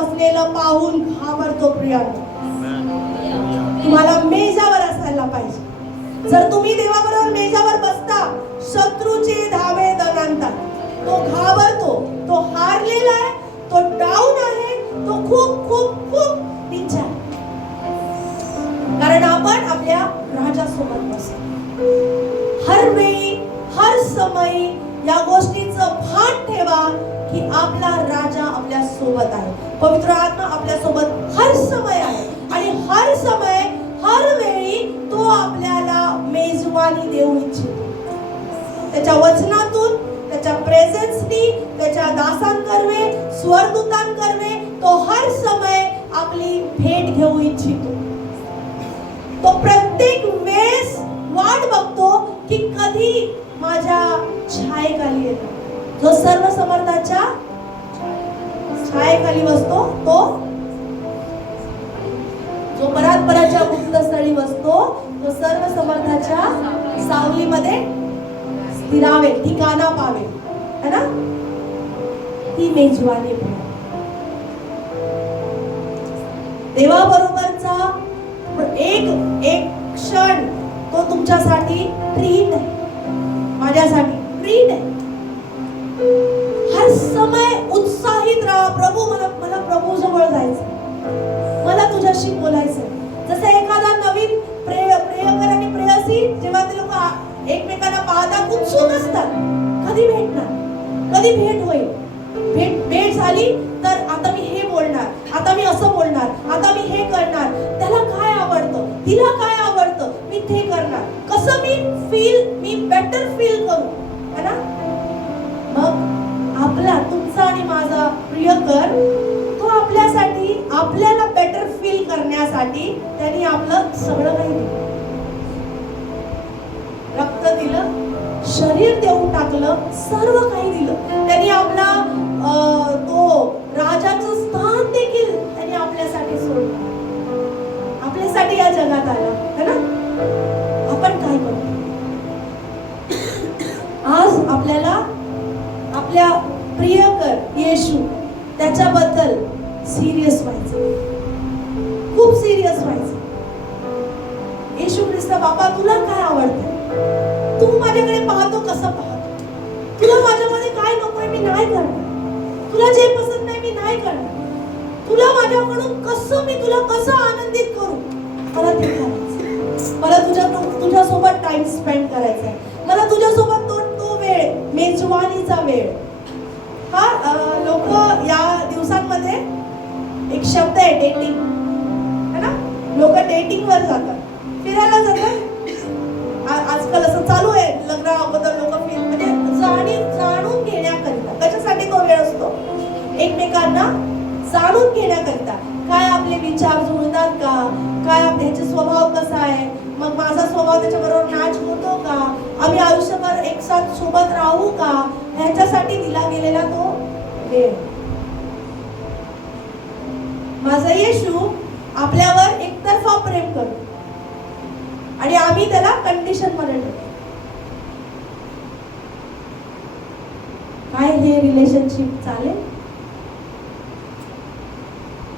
बसलेलं पाहून घाबरतो प्रियांनो. तुम्हाला मेजावर असायला पाहिजे. जर तुम्ही देवाबरोबर मेजावर बसता, शत्रूचे धावे दणाणतात. तो घाबरतो, तो हारलेला आहे, तो डाऊन आहे, तो खूप खूप खूप नीचा आहे. कारण आपण आपल्या राजासोबत बसतो. हर वेळी हर समयी या गोष्टीचं भान ठेवा की आपला राजा आपल्या सोबत आहे. पवित्र आत्मा आपल्या सोबत हर समय आहे आणि हर समय हर वेळी तो आपल्याला मेजवानी देऊ इच्छितो. त्याच्या वचनातून, त्याच्या प्रेझेन्सनी, त्याच्या दासांकरवे, स्वर्गदूतांकरवे तो हर समय आपली भेट घेऊ इच्छितो. तो प्रत्येक वेळेस वाट बघतो की कधी माझ्या छायेखाली येतो. जो सर्व समर्थाच्या छायेखाली बसतो, तो जो परात्पराच्या मुक्तस्थळी बसतो, तो सर्व समर्थाच्या सावलीमध्ये स्थिरावे, ठिकाणा पावे, है ना? ती मेजवानी देवाबरोबरचा एक एक क्षण तो तुमच्यासाठी ट्रीट आहे, माझ्यासाठी ट्रीट आहे. हर समय उत्साहित राहा. प्रभू, मला प्रभू जवळ जायचं, मला तुझ्याशी बोलायचं. जसं एखादा नवीन प्रेयकर आणि प्रेयसी जेव्हा ते लोक एकमेकांना पाहतात उत्सुक असतात, कधी भेटणार, कधी भेट होईल, भेट झाली तर आता मी हे बोलणार, आता मी असं बोलणार, आता मी हे करणार. त्याला काय आवडतं, तिला काय आवडतं, मी ते करणार. कसं मी बेटर फील करू, है ना? मग आपला, तुमचा आणि माझा प्रियकर, तो आपल्यासाठी, आपल्याला बेटर फील करण्यासाठी त्यांनी आपलं सगळं काही दिलं. रक्त दिलं, शरीर देऊन टाकलं, सर्व काही दिलं. त्यांनी आपला तो राजाचं स्थान देखील त्यांनी आपल्यासाठी सोडलं, आपल्यासाठी या जगात आला, है ना? आपण काय करतो आज? आपल्याला आपल्या प्रियकर येशू त्याच्याबद्दल सिरियस व्हायचं, खूप सिरियस व्हायचं. येशू ख्रिस्त, बाबा तुला काय आवडतं? तू माझ्याकडे पाहतो कसं पाहतो? तुला माझ्यामध्ये काय नकोय मी नाही करणार. तुला जे पसंत नाही मी नाही करणार. तुला माझ्याकडून तुला कसं आनंदित करू, मला ते करायचं. मला तुझ्यासोबत टाइम स्पेंड करायचा आहे. मला तुझ्यासोबत तो वेळ, मेजवानीचा वेळ. हा लोक या दिवसांमध्ये एक शब्द आहे डेटिंग, है ना? लोक डेटिंग वर जातात, फिरायला जातात. आजकाल असं चालू आहे, लग्ना अगोदर लोक म्हणजे जाणून घेण्याकरिता. कशासाठी तो वेळ असतो? एकमेकांना जाणून घेण्याकरिता. काय आपले विचार जुळतात का, काय ह्याचा स्वभाव कसा आहे, मग माझा स्वभाव त्याच्याबरोबर मॅच होतो का, आम्ही आयुष्यभर एकसाथ सोबत राहू का, ह्याच्यासाठी दिला गेलेला तो वेळ. माझा येशू आपल्यावर एकतर्फा प्रेम करतो आणि आम्ही त्याला कंडिशन मध्ये ठेवतो. काय हे रिलेशनशिप चालेल?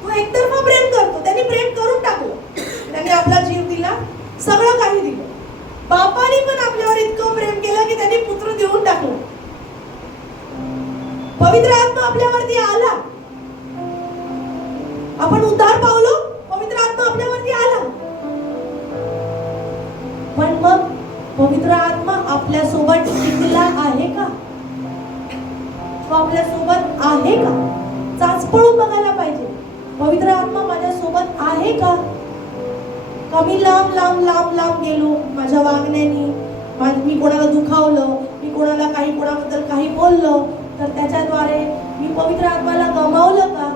तो एकतर्फा प्रेम करतो. त्यांनी प्रेम करून टाकलं, त्यांनी आपला जीव दिला, सगळं काही दिलं. बापाने पण आपल्यावर इतकं प्रेम केलं की त्यांनी पुत्र देऊन टाकलं. पवित्र आत्मा आपल्यावरती आला, आपण उद्धार पावलो, पवित्र आत्मा आपल्यावरती आला. पण मग पवित्र आत्मा आपल्या सोबत टिकला आहे का? तो आपल्या सोबत आहे का? चाचपळून बघायला पाहिजे. पवित्र आत्मा माझ्या सोबत आहे का? मी लांब गेलो माझ्या वागण्याने, मी कोणाला दुखावलं, मी कोणाबद्दल काही बोललो, तर त्याच्याद्वारे मी पवित्र आत्माला गमावलं का?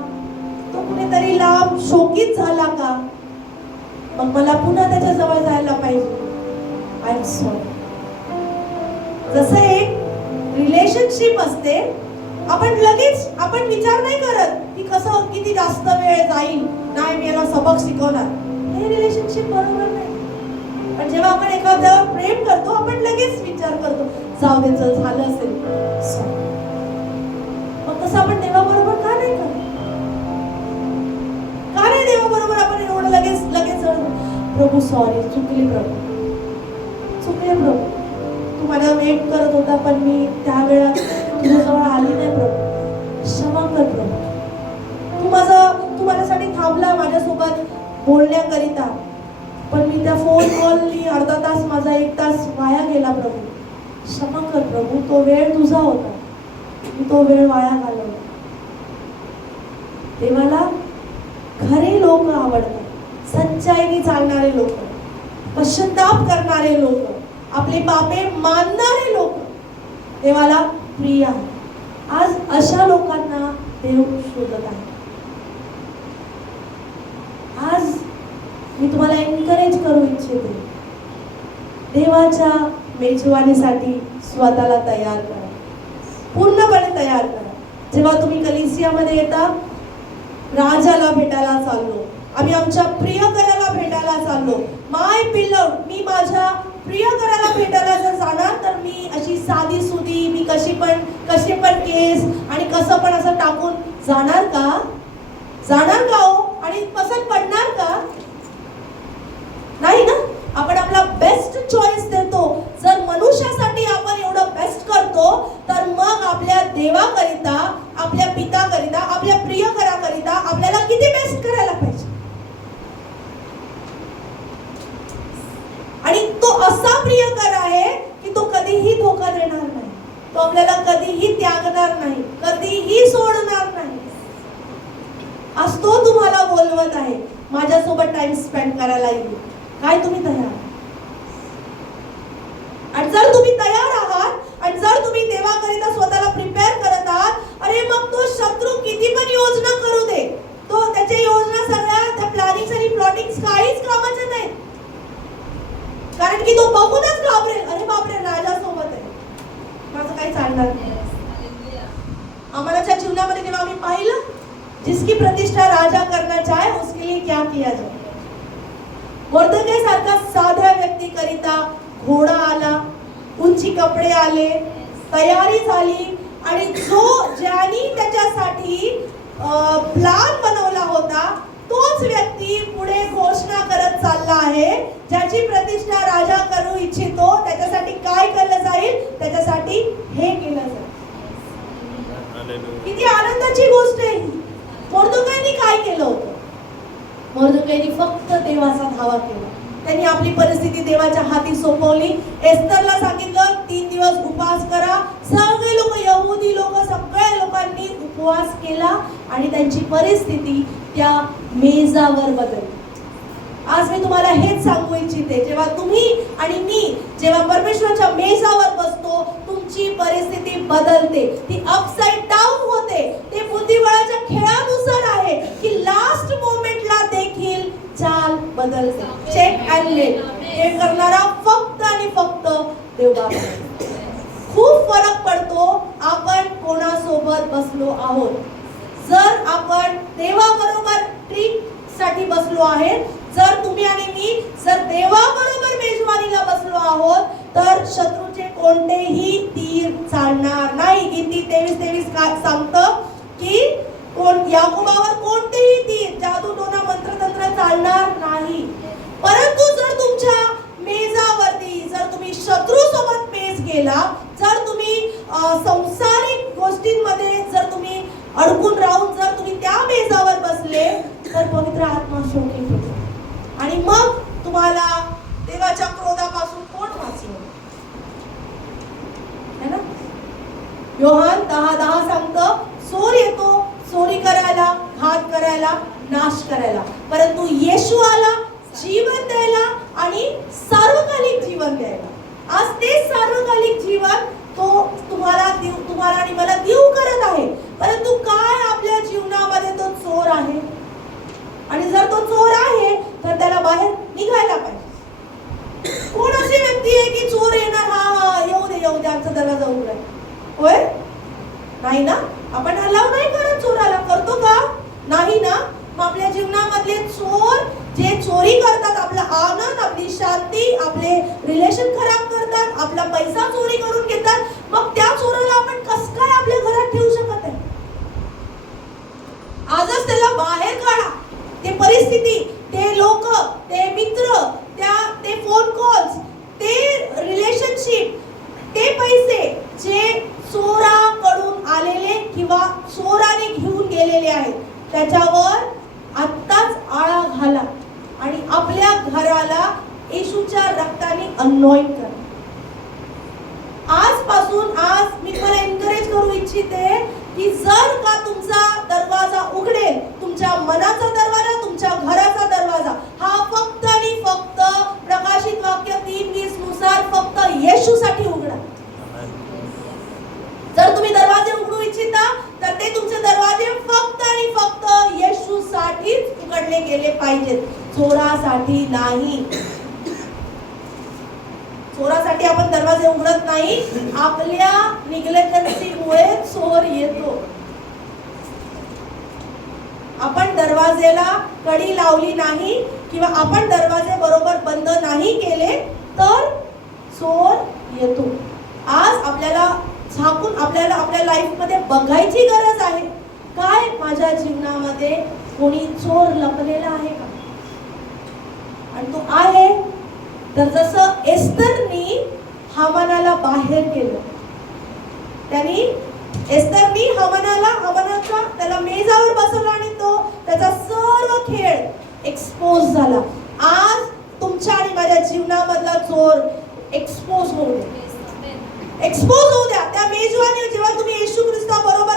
तो कुठेतरी लांब शोकित झाला का? मग मला पुन्हा त्याच्या जवळ जायला पाहिजे. I am sorry. जसं एक रिलेशनशिप असते, आपण विचार नाही करत की कसं किती जास्त वेळ जाईल, नाही मी याला सबक शिकवणार. हे रिलेशनशिप बरोबर नाही. पण जेव्हा आपण एखाद्यावर प्रेम करतो, आपण लगेच विचार करतो, जाऊ दे, चल झालं असेल. मग तसं आपण देवाबरोबर का नाही करत? प्रभू सॉरी, चुकले प्रभू, चुकले प्रभू. तू माझा वेट करत होता पण मी त्या वेळात तुझ्याजवळ आली नाही प्रभू. क्षमा कर प्रभू. तू माझ्यासाठी थांबला माझ्यासोबत बोलण्याकरिता, पण मी त्या फोन कॉलनी अर्धा तास, माझा 1 तास वाया गेला प्रभू. क्षमा कर प्रभू. तो वेळ तुझा होता, मी तो वेळ वाया घालवला. देवाला खरे लोक आवडतात, सच्चाईने चालणारे लोक, पश्चाताप करणारे लोक, आपले पापे मानणारे लोक देवाला प्रिय आहे. आज अशा लोकांना देव शोधत आहे. आज मी तुम्हाला एनकरेज करू इच्छिते, देवाच्या मेजवानीसाठी स्वतःला तयार करा, पूर्णपणे तयार करा. जेव्हा तुम्ही कलिसियामध्ये येता, राजाला भेटायला चाललो, आम्ही आमच्या प्रियकराला भेटायला चाललो. माय पिल्लव, मी माझ्या प्रियकराला भेटायला जर जाणार तर मी अशी साधी सुधी, मी कसे पण केस आणि कसं पण असं टाकून जाणार का? जाणार का हो? आणि पसंत पडणार का? नाही ना. आपण आपला बेस्ट चॉईस देतो. जर मनुष्यासाठी आपण एवढं बेस्ट करतो, तर मग आपल्या देवाकरिता, आपल्या पिताकरिता, आपल्या प्रियकराकरिता आपल्याला किती बेस्ट करायला पाहिजे. आणि तो असा प्रियकर आहे की तो कधीही धोका देणार नाही, तो आपल्याला कधीही त्यागणार नाही, कधीही सोडणार नाही. आज तो तुम्हाला बोलवत आहे, माझ्यासोबत टाइम स्पेंड करायला येईल. काय तुम्ही तयार? आणि जर तुम्ही तयार आहात आणि जर तुम्ही देवाकरिता स्वतःला प्रिपेअर करत आहात, अरे मग तो शत्रू किती पण योजना करू दे, तो त्याच्या योजना सगळ्या, त्या प्लॅनिंग आणि प्लॉटिंग काहीच कामाचे नाही. कारण की तो बघूनच घाबरेल, अरे बापरे राजा सोबत आहे, माझं काही चालणार नाही. आम्हाच्या जीवनामध्ये जेव्हा आम्ही पाहिलं, जिसकी प्रतिष्ठा राजा करना चाहे उसके लिए क्या किया जाए. मोर्देखाई सारखा साध्या व्यक्ती करिता घोडा आला, उंची कपडे आले, तयारी झाली, आणि ज्यानी त्याच्यासाठी प्लान बनवला होता तोच व्यक्ती पुढे घोषणा करत चालला आहे, ज्याची प्रतिष्ठा राजा करू इच्छितो त्याच्यासाठी काय केलं जाईल, त्याच्यासाठी हे केलं जाईल. किती आनंदाची गोष्ट आहे ही. मोर्देखाईने काय केलं होतं? मोर्देखाईने फक्त देवाचा धावा केला. त्यांनी आपली परिस्थिती देवाच्या हाती सोपवली. एस्तरला सांगितलं 3 दिवस उपवास करा. सगळे लोक, यहुदी लोक, सगळ्या लोकांनी उपवास केला आणि त्यांची परिस्थिती त्या मेजावर बदलली. आज मी तुम्हाला हेच सांगू इच्छिते, जेव्हा तुम्ही आणि मी जेव्हा परमेश्वराच्या मेजावर बसतो, तुमची परिस्थिती बदलते, ती अपसाइड डाऊन होते. ते बुद्धिबळाच्या खेळानुसार आहे की लास्ट मोमेंटला देखील चाल बदलते. चेक अँड लेट हे करणारा फक्त आणि फक्त देवबाबा. खूप फरक पडतो आपण कोणासोबत बसलो आहोत. जर आपण देवाबरोबर ट्रीट साठी बसलो आहे, जर तुम्ही आणि मी जर देवाबरोबर मेजवानीला बसलो आहोत, तर शत्रूचे कोणतेही तीर चालणार नाही. गीती 23:23 काय सांगतं की याकोबावर कोणतेही तीर, जादूटोना, मंत्रतंत्र चालणार नाही. परंतु जर तुमच्या मेजावरती जर तुम्ही शत्रू सोबत पेच केला, जर तुम्ही संसारिक गोष्टींमध्ये जर तुम्ही अडकून राहून जर तुम्ही त्या मेजावर बसले, तर पवित्र आत्मा शोकित होतो. आणि मग तुम्हाला देवाच्या क्रोधापासून कोण वाचवेल? है ना? योहान 10:10 सांगतं, चोर येतो चोरी करायला, घात करायला, नाश करायला, परंतु येशू आला जीवन द्यायला आणि सार्वकालिक जीवन द्यायला. आज ते सार्वकालिक जीवन तो तुम्हाला आणि मला देऊ करत आहे. परंतु काय आपल्या जीवनामध्ये तो चोर आहे, आणि जर तो चोर आहे तर त्याला बाहेर निघायला पाहिजे. कोण अशी व्यक्ती आहे की चोर येणार, हा येऊ दे आमचा दरवाजा उघडा, होय? नाही ना. आपण अलाव नाही करत चोराला, करतो का? नाही ना. मग आपल्या जीवनामधले चोर जे चोरी करतात, आपला आनंद, आपली शांती, आपले रिलेशन खराब करतात, आपला पैसा चोरी करून घेतात, मग त्या चोराला आपण कसं काय आपल्या घरात ठेवू शकत आहे? आजच त्याला बाहेर काढा. ते परिस्थिती, ते लोक, ते मित्र, केलेले आहेत त्याच्यावर आत्ताच आळा घाला आणि आपल्या घराला येशूच्या रक्ताने अनॉइंट करा. आजपासून आज मी तुम्हाला एनकरेज करू इच्छिते की जर का तुमचा दरवाजा उघडेल, तुमच्या मनाचा दरवाजा, तुमच्या घराचा दरवाजा हा फक्त आणि फक्त प्रकाशित वाक्य 3:20 नुसार फक्त येशूसाठी उघडा. जर तुम्ही दरवाजे उघडू इच्छिता तर ते तुमचे दरवाजे फक्त आणि फक्त येशूसाठीच उघडले गेले पाहिजेत, चोरासाठी नाही. चोरासाठी आपण दरवाजे उघडत नाही. आपल्या निग्लेजन्सीमुळे चोर येतो. आपण दरवाजेला कडी लावली नाही किंवा आपण दरवाजे बरोबर बंद नाही केले तर चोर येतो. आज आपल्याला झाकून आपल्या लाईफ मध्ये बघायची गरज आहे, काय माझ्या जीवनामध्ये कोणी चोर लपलेला आहे का? आणि तो आहे तर जसं एस्तरनी हामानाला बाहेर केलं, त्यांनी एस्तरनी हामानाचा त्याला मेजावर बसवलं आणि तो त्याचा सर्व खेळ एक्सपोज झाला. आज तुमच्या आणि माझ्या जीवनामधला चोर एक्सपोज होऊ द्या, एक्सपोज होऊ द्या. त्या मेजवानी जेव्हा तुम्ही येशू ख्रिस्ता बरोबर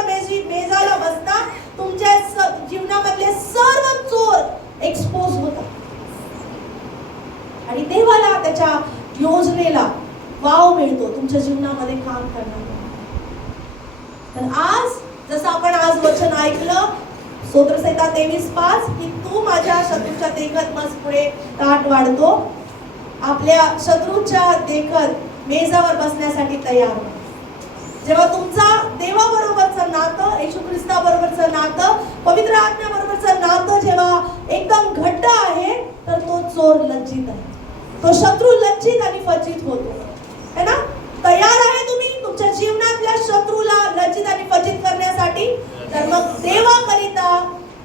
मेजाला बसता, तुमच्या जीवनामधले सर्व चोर एक्सपोज होतात आणि देवाला त्याच्या योजनेला वाव मिळतो तुमच्या जीवनामध्ये काम करण्याला. तर आज जसं आपण आज वचन ऐकलं स्तोत्रसंहिता 23:5 की तू माझ्या शत्रूच्या देखत मज पुढे ताट वाढतो. आपल्या शत्रूच्या देखत मेजावर बसण्यासाठी तयार हो. जेव्हा तुमचा देवाबरोबरचं नातं, येशू ख्रिस्ताबरोबरचं नातं, पवित्र आत्म्याबरोबरचं नातं जेव्हा एकदम घट्ट आहे तर तो चोर लज्जित आहे, तो शत्रू लज्जित आणि फज्जित होतो, है ना? तयार आहे तुम्ही तुमच्या जीवनातल्या शत्रूला लज्जित आणि फज्जित करण्यासाठी? तर मग देवाकरिता,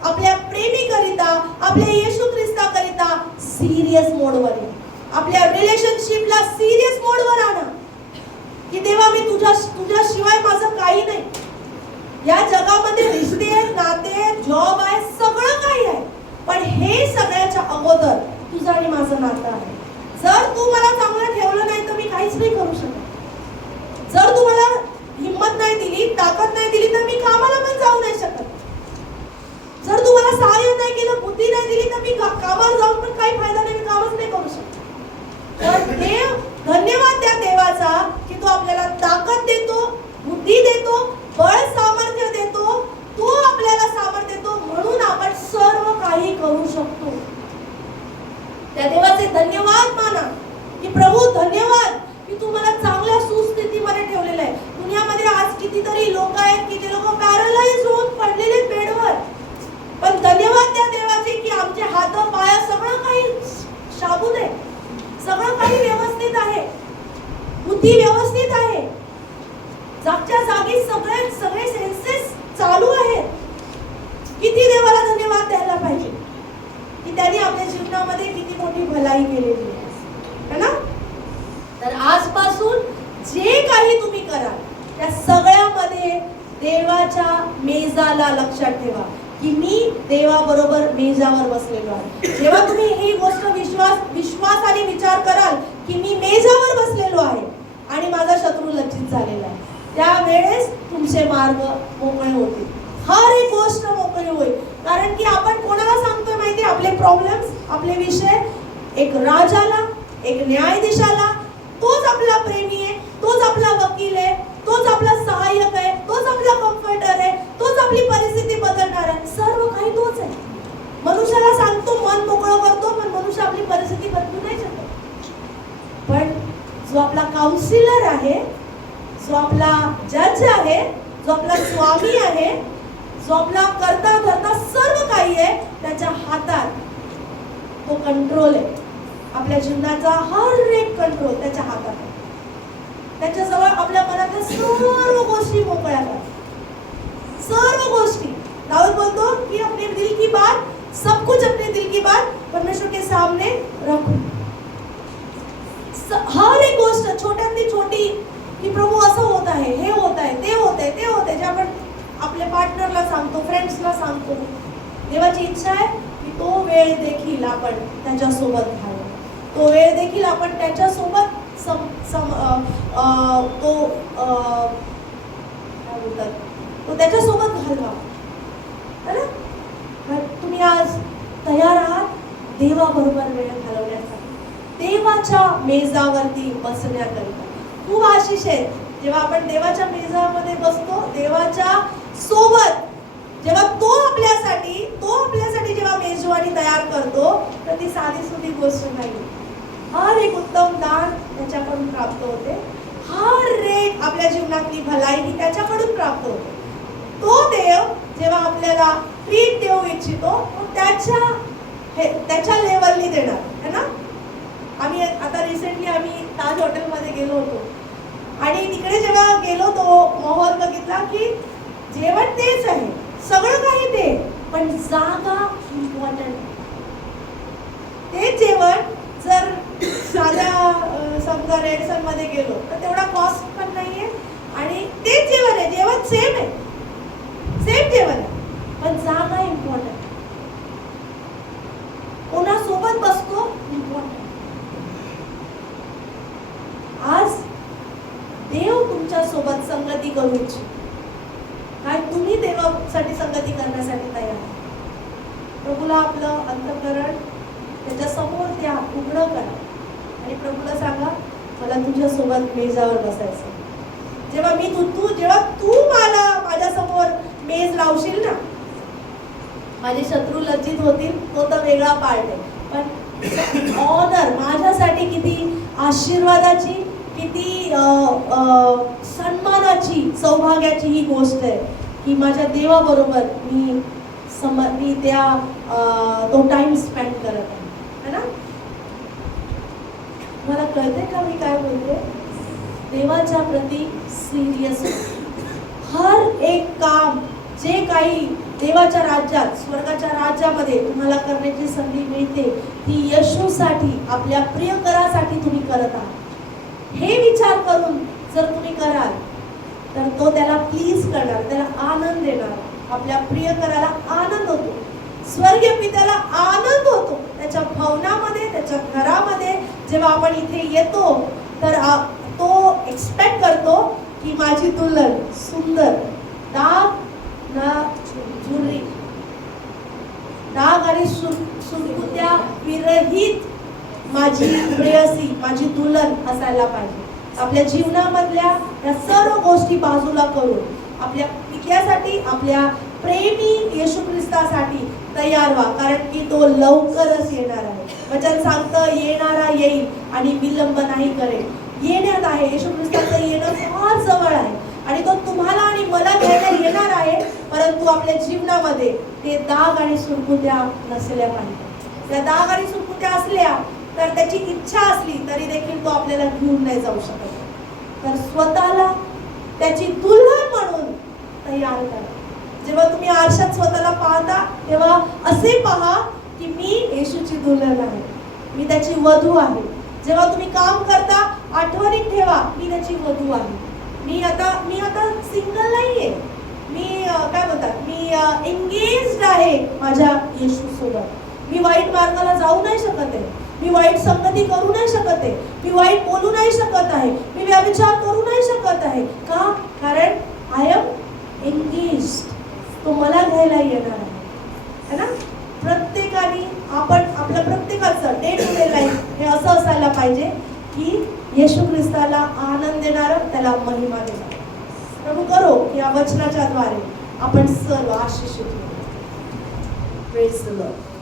आपल्या प्रेमीकरिता, आपल्या येशू ख्रिस्ताकरिता सिरियस मोडवर या. आपल्या रिलेशनशिपला सिरियस मोडवर आणा की देवा मी तुझ्याशिवाय माझं काही नाही. या जगामध्ये रिश्ते आहेत, नाते आहेत, जॉब आहे, सगळं काही आहे, पण हे सगळ्याच्या अगोदर तुझं आणि माझं नातं आहे. जर तू मला चांगलं ठेवलं नाही तर मी काहीच नाही करू शकत. जर तू मला हिंमत नाही दिली, ताकद नाही दिली तर मी कामाला पण जाऊ नाही शकत. जर तू मला सहाय्य नाही केलं, बुद्धी नाही दिली तर मी कामाला जाऊन पण काही फायदा नाही, मी कामच नाही करू शकत. तर देव, धन्यवाद त्या देवाचा की तो आपल्याला ताकद देतो, बुद्धी देतो, बळ सामर्थ्य देतो, तो आपल्याला सामर्थ्य देतो म्हणून आपण सर्व काही करू शकतो. त्या देवाचे धन्यवाद माना की प्रभू धन्यवाद की तू मला चांगल्या सुस्थितीमध्ये ठेवलेलं आहे. दुनियामध्ये आज कितीतरी लोक आहेत की जे लोक पॅरालाइज होऊन पडलेले बेडवर, पण धन्यवाद त्या देवाचे की आमचे हात पाय सगळं काही शाबूत आहे, सगळं काही व्यवस्थित आहे, बुद्धी व्यवस्थित आहे, जागच्या जागी सगळे सेन्सेस चालू आहेत. किती देवाला धन्यवाद द्यायला पाहिजे की त्यांनी आपल्या जीवनामध्ये किती मोठी भलाई केलेली आहे ना? तर आजपासून जे काही तुम्ही कराल त्या सगळ्यामध्ये देवाच्या मेजाला लक्षात ठेवा की मी देवाबरोबर मेजावर बसलेलो आहे. जेव्हा तुम्ही ही गोष्ट विश्वासाने विचार कराल की मी मेजावर बसलेलो आहे आणि माझा शत्रू लज्जित झालेला आहे, त्यावेळेस तुमचे मार्ग मोकळे होतील, हर एक गोष्ट मोकळी होईल. कारण की आपण कोणाला सांगतोय माहिती, आपले प्रॉब्लेम्स, आपले विषय एक राजाला, एक न्यायाधीशाला. तोच आपला प्रेमी आहे, तोच आपला वकील आहे, तोच आपला सहाय्यक आहे, तोच आपला कम्फर्टर आहे, तोच आपली परिस्थिती बदलणार आहे. सर्व काही तोच आहे. मनुष्याला सांगतो, मन मोकळं करतो, पण मनुष्य आपली परिस्थिती बदलू नाही शकत. पण जो आपला काउन्सिलर आहे, जो आपला जज आहे, जो आपला स्वामी आहे, जो आपला करता धरता सर्व काही आहे, त्याच्या हातात तो कंट्रोल आहे. आपल्या जीवनाचा हर एक कंट्रोल त्याच्या हातात आहे. त्याच्याजवळ आपल्या मनातल्या सर्व गोष्टी मोकळ्या करतात, सर्व गोष्टी. दाऊद बोलतो की अपने दिल की बात, सब कुछ अपने दिल की बात परमेश्वर के सामने रखो. हर एक गोष्ट छोट्यातली छोटी की प्रभू असं होत आहे, हे होत आहे, ते होत आहे, ते होत आहे, जे आपण आपल्या पार्टनरला सांगतो, फ्रेंड्सला सांगतो. देवाची इच्छा आहे की तो वेळ देखील आपण त्याच्यासोबत घालवू, तो वेळ देखील आपण त्याच्यासोबत तो त्याच्यासोबत घालवा. है ना? तुम्ही आज तयार आहात देवाबरोबर वेळ घालवण्यासाठी, देवाच्या मेजावरती बसण्याकरिता. खूप आशिष आहे जेव्हा आपण देवाच्या मेजामध्ये बसतो, देवाच्या सोबत. जेव्हा तो आपल्यासाठी जेव्हा मेजवानी तयार करतो, तर ती साधी सुधी गोष्ट नाही. हर एक उत्तम दान त्याच्याकडून प्राप्त होते, हर एक आपल्या जीवनातली भलाई ही त्याच्याकडून प्राप्त होते. तो देव जेव्हा आपल्याला ट्रीट देऊ इच्छितो, त्याच्या लेवलनी देणार है ना. आम्ही आता रिसेंटली आम्ही ताज हॉटेलमध्ये गेलो होतो आणि तिकडे जेव्हा गेलो तो माहोल बघितला की जेवण तेच आहे, सगळं काही ते, पण जागा इम्पॉर्टंट. ते जेवण जर साध्या समजा रेडसन मध्ये गेलो तर तेवढा कॉस्ट पण नाहीये आणि तेच जेवण आहे, जेवण सेम आहे, सेम जेवण आहे, पण जागा इम्पॉर्टंट. कोणासोबत बसतो इम्पॉर्टंट. आज देव तुमच्या सोबत संगती करू इच्छितो. काय तुम्ही देवासाठी संगती करण्यासाठी तयार आहात? प्रभूला आपलं अंतःकरण त्याच्या समोर द्या, उघडं करा आणि प्रभूला सांगा मला तुझ्या सोबत मेजावर बसायचं. जेव्हा तू मला माझ्या समोर मेज लावशील ना, माझे शत्रू लज्जित होतील, तो तर वेगळा पार्ट आहे, पण ऑनर माझ्यासाठी किती आशीर्वादाची, किती सन्मानाची, सौभाग्याची ही गोष्ट आहे की माझ्या देवाबरोबर मी तो टाइम स्पेंड करत आहे ना. मला कळते का मी काय बोलते? देवाच्या प्रती सिरियस. हर एक काम जे काही देवाच्या राज्यात, स्वर्गाच्या राज्यामध्ये तुम्हाला करण्याची संधी मिळते, ती येशूसाठी, आपल्या प्रियकरासाठी तुम्ही करत आहात. हे विचार करून जर तुम्ही कराल तर तो त्याला प्लीज करणार, त्याला आनंद देणार. आपल्या प्रियकराला आनंद होतो, स्वर्गीय पित्याला आनंद होतो त्याच्या भवनामध्ये, त्याच्या घरामध्ये. जेव्हा आपण इथे येतो तर तो एक्सपेक्ट करतो की माझी दुल्हन सुंदर, डाग ना ज्वेलरी, डाग आणि सुरकुत्या विरहित माझी प्रेयसी, माझी दुल्हन असायला पाहिजे. आपल्या जीवनामधल्या या सर्व गोष्टी बाजूला करून आपल्या पित्यासाठी, आपल्या प्रेमी येशू ख्रिस्तासाठी तयार व्हा, कारण की तो लवकरच येणार आहे. वचन सांगतं येणारा येईल आणि विलंब नाही करेल. येण्यात आहे, येशू ख्रिस्ताचं येणं फार जवळ आहे आणि तो तुम्हाला आणि मला घ्यायला येणार आहे. परंतु आपल्या जीवनामध्ये ते दाग आणि सुरकुत्या नसल्या पाहिजे. त्या दाग आणि सुरकुत्या असल्या तर त्याची इच्छा असली तरी देखील तो आपल्याला घेऊन नाही जाऊ शकत. तर स्वतःला त्याची दुल्हन म्हणून तयार करा. जेव्हा तुम्ही आरशात स्वतःला पाहता तेव्हा असे पहा की मी येशूची दुल्हन आहे, मी त्याची वधू आहे. जेव्हा तुम्ही काम करता आठवणीत ठेवा मी त्याची वधू आहे. मी आता सिंगल नाहीये, मी काय बोलतात, मी एंगेज्ड आहे माझ्या येशू सोबत. मी वाईट मार्गाला जाऊ नाही शकत आहे, मी वाईट संगती करू नाही शकत आहे, मी वाईट बोलू नाही शकत आहे, मी व्यभिचार करू नाही शकत आहे. का? कारण आय एम एंगेज्ड. तो मला घ्यायला येणार आहे ना. प्रत्येकाने आपलं प्रत्येकाचं डे टू डे लाईफ हे असं असायला पाहिजे की येशू ख्रिस्ताला आनंद देणारं, त्याला महिमा देणारं. प्रभू करो की या वचनाच्या द्वारे आपण सर्व आशिषित होऊ. Praise the Lord.